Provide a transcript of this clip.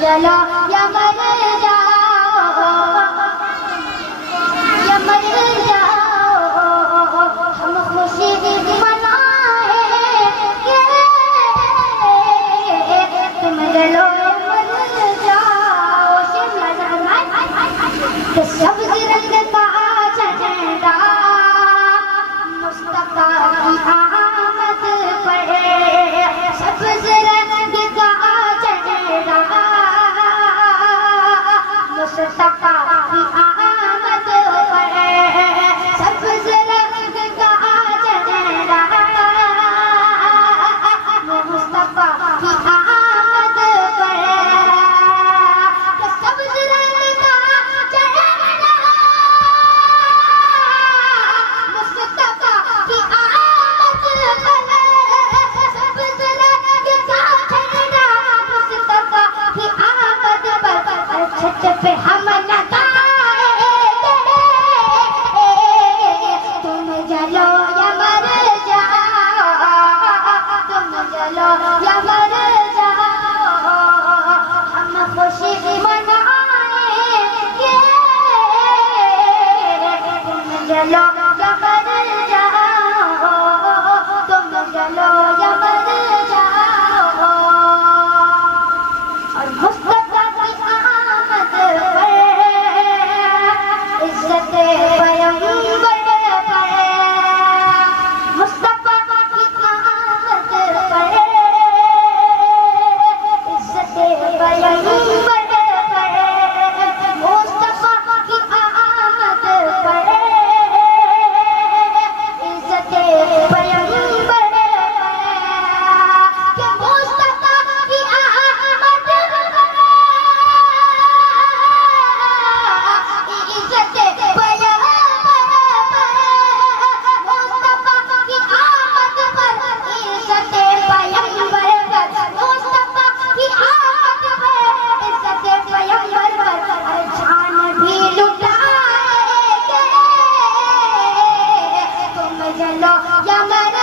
जलो या मर जाओ, या मर जाओ, हम खुशी मनाएंगे। तुम जलो या मर जाओ, कि सब्ज रंग का झंडा मुस्तफा की आमद पर, सब्ज रंग का झंडा मुस्तफा की आमद पर, सब्ज रंग का झंडा मुस्तफा की आमद पर, सब्ज रंग का झंडा मुस्तफा की आमद पर, सब्ज रंग का झंडा मुस्तफा की आमद पर, छत पे हम लगाएंगे। तुम जलो या मर जाओ, तुम जलो या मर जाओ, हम खुशी मनाएंगे। तुम जलो या मर जाओ, तुम जलो या मर जाओ, और मुस्तफा की आमद पर, इज्जत पैगंबर पर, मुस्तफा की आमद पर, इज्जत पैगंबर पर, मुस्तफा की आमद पर, इज्जत पैगंबर पर, कि मुस्तफा की आमद पर, इज्जत पैगंबर पर, मुस्तफा की आमद पर, इज्जत पैगंबर पर, मुस्तफा की आमद पर, इज्जत पैगंबर पर, जान भी लुटाएंगे। तुम जलो या मर